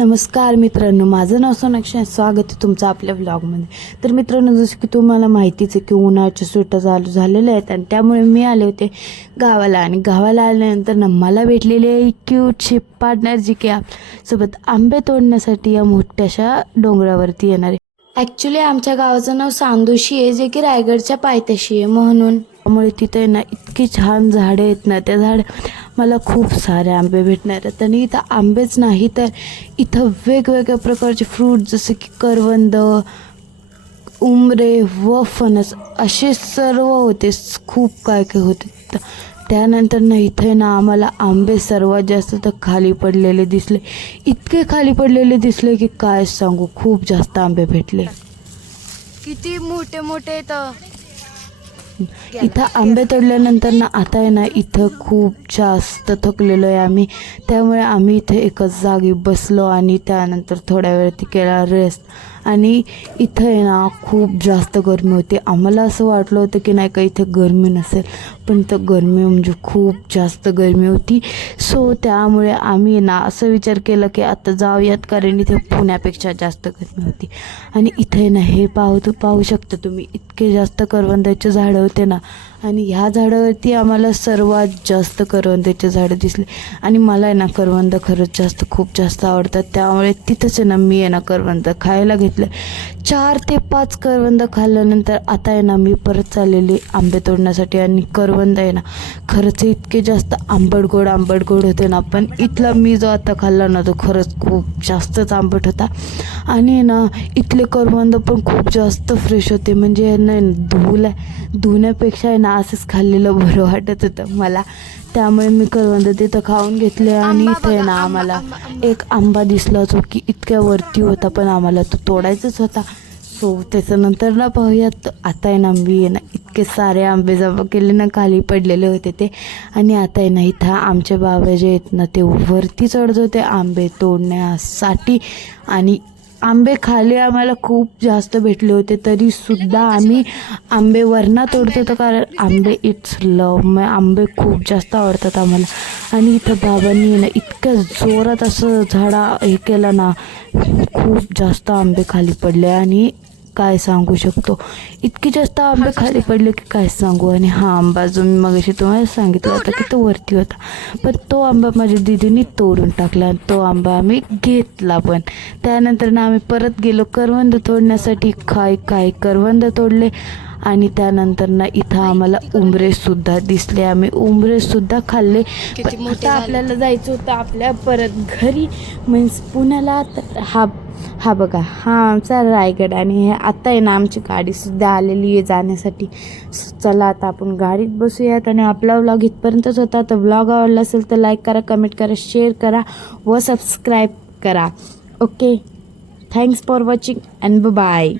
नमस्कार मित्रांनो, माझं नाव सोनाक्षी. स्वागत आहे तुमचं आपल्या व्लॉगमध्ये. तर मित्रांनो, जसं की तुम्हाला माहितीच आहे की उन्हाळ्याच्या सुट्ट्या चालू झालेल्या आहेत आणि त्यामुळे मी आले होते गावाला. आणि गावाला आल्यानंतर मला भेटलेले क्यूटशी पार्टनर जी की सोबत आंबे तोडण्यासाठी या मोठ्याशा डोंगरावरती येणार आहे. ॲक्च्युली आमच्या गावाचं नाव सांदोशी आहे, जे की रायगडच्या पायथ्याशी आहे. म्हणून त्यामुळे तिथे ना इतकी छान झाडं आहेत ना, त्या झाडामध्ये मला खूप सारे आंबे भेटणार आहेत. आणि इथं आंबेच नाही तर इथं वेगवेगळ्या प्रकारचे फ्रूट जसे की करवंद, उमरे व फणस असे सर्व होते. खूप काय काय होते. त्यानंतर ना इथे ना आम्हाला आंबे सर्वात जास्त तर खाली पडलेले दिसले. इतके खाली पडलेले दिसले की काय सांगू, खूप जास्त आंबे भेटले. किती मोठे मोठे तर इथं आंबे तोडल्यानंतर ना आता आहे ना इथं खूप जास्त थकलेलो आहे आम्ही. त्यामुळे आम्ही इथे एकच जागी बसलो आणि त्यानंतर थोड्या वेळ ती केला रेस्ट. आणि इथं आहे ना खूप जास्त गरमी होती. आम्हाला असं वाटलं होतं की नाही का इथे गरमी नसेल, पण इथं गरमी म्हणजे खूप जास्त गरमी होती. सो त्यामुळे आम्ही ना असं विचार केला की आता जाऊयात, कारण इथे पुण्यापेक्षा जास्त गरमी होती. आणि इथे ना हे पाहू शकता तुम्ही, इतके जास्त करवंदाचे झाडं होते ना. आणि ह्या झाडावरती आम्हाला सर्वात जास्त करवंदाचे झाडं दिसले. आणि मला आहे ना करवंद खरंच खूप जास्त आवडतात. त्यामुळे तिथंच आहे ना मी आहे ना करवंद खायला घेतलं. 4 ते 5 करवंद खाल्ल्यानंतर आता आहे ना मी परत चाललेली आंबे तोडण्यासाठी. आणि करवंद आहे ना खरंच इतके जास्त आंबट गोड होते ना. पण इथला मी जो आता खाल्ला ना तो खरंच खूप जास्तच आंबट होता. आणि ना इथले करवंद पण खूप जास्त फ्रेश होते. म्हणजे ना धुण्यापेक्षा आहे ना असंच खाल्लेलं बरं वाटत होतं मला. त्यामुळे मी करवंद तिथं खाऊन घेतले. आणि इथे ना आम्हाला एक आंबा दिसला जो की इतक्या वरती होता, पण आम्हाला तो तोडायचाच होता. सो त्याच्यानंतर ना पाहूयात. आता आहे ना मी आहे ना इतके सारे आंबे जमा केले ना, खाली पडलेले होते ते. आणि आता आहे ना इथं आमचे बाबा जे आहेत ना ते वरती चढत होते आंबे तोडण्यासाठी. आणि आंबे खाली आम्हाला खूप जास्त भेटले होते, तरीसुद्धा आम्ही आंबे वरनं तोडत होतो, कारण आंबे इट्स लव. आंबे खूप जास्त आवडतात आम्हाला. आणि इथं बाबांनी ना इतक्या जोरात असं हे केलं ना, खूप जास्त आंबे खाली पडले. आणि काय सांगू शकतो, इतके जास्त आंबे खाली पडले की काय सांगू. आणि हा आंबा जो मी मगाशी तुम्हाला सांगितलं होता की तो वरती होता, पण तो आंबा माझ्या दीदीने तोडून टाकला. आणि तो आंबा आम्ही घेतला पण. त्यानंतर ना आम्ही परत गेलो करवंद तोडण्यासाठी. काय करवंद तोडले. आणि त्यानंतर ना इथं आम्हाला उंबरेसुद्धा दिसले. आम्ही उंबरेसुद्धा खाल्ले. पण आता आपल्याला जायचं होतं आपल्या परत घरी, मीन्स पुण्याला. तर हा बघा, हा आमचा रायगड. आणि हे आता आहे ना आमची गाडीसुद्धा आलेली आहे जाण्यासाठी. चला आता आपण गाडीत बसूयात. आणि आपला व्लॉग इथपर्यंतच होता. तर व्लॉग आवडला असेल तर लाईक करा, कमेंट करा, शेअर करा व सबस्क्राईब करा. Okay, thanks for watching and bye.